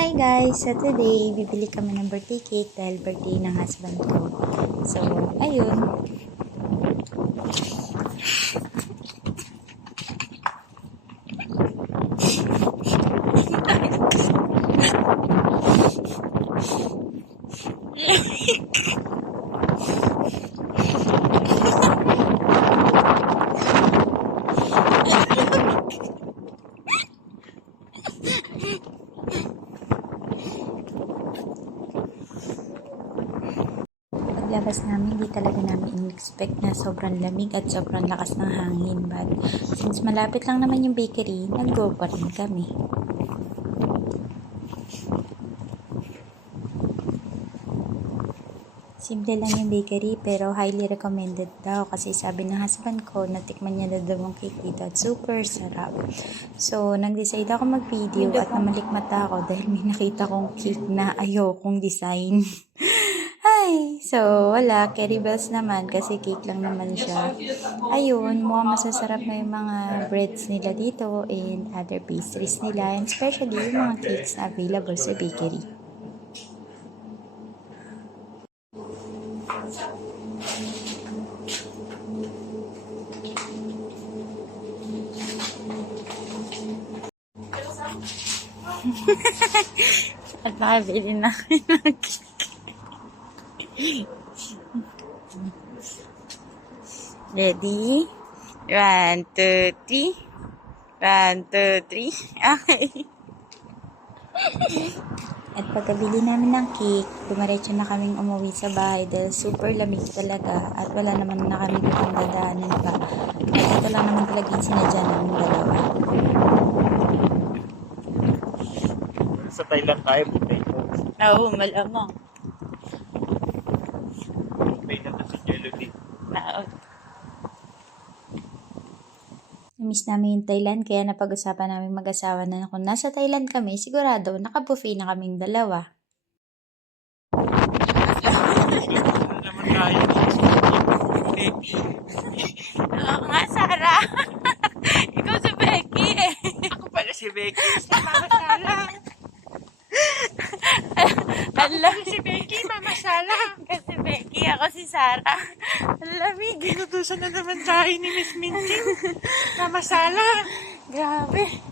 Hi guys! So today, bibili kami ng birthday cake dahil birthday ng husband ko. So, ayun. Paglabas namin, di talaga namin in-expect na sobrang lamig at sobrang lakas ng hangin. But since malapit lang naman yung bakery, nag-go pa rin kami. Simple lang yung bakery pero highly recommended daw kasi sabi ng husband ko natikman niya na daw ang cake dito at super sarap. So, nag-decide ako mag-video at namalikmata ako dahil may nakita kong cake na ayokong design. Ay, so wala, Kerry Bells naman kasi cake lang naman siya. Ayun, mukhang masasarap na yung mga breads nila dito and other pastries nila and especially yung mga cakes na available sa bakery. At makabili na kami ng cake. Ready? 1, 2, 3. 1, 2, 3. Okay. At pagkabili namin ng cake, dumiretso na kaming umuwi sa bahay dahil super lamig talaga at wala naman na kami ibang dadaanan pa. At ito lang naman talaga yung sinadya namin dalawa. Sa Thailand tayo, buffet ko. Oo, malamang. Buffet na sa Jollibee. Namiss namin yung Thailand kaya napag-usapan namin mag-asawa na kung nasa Thailand kami, sigurado naka-buffet na kaming dalawa. Ano naman tayo? Oo nga, Sarah. Ikaw si Becky eh. Ako pala si Becky. Si Mama Sala. Alam Si Becky, Mama Sala. kasi Becky, ako si Sarah. Ang lamig. Ginutusan na naman tayo ni Miss Minting. Mama Sala. Grabe.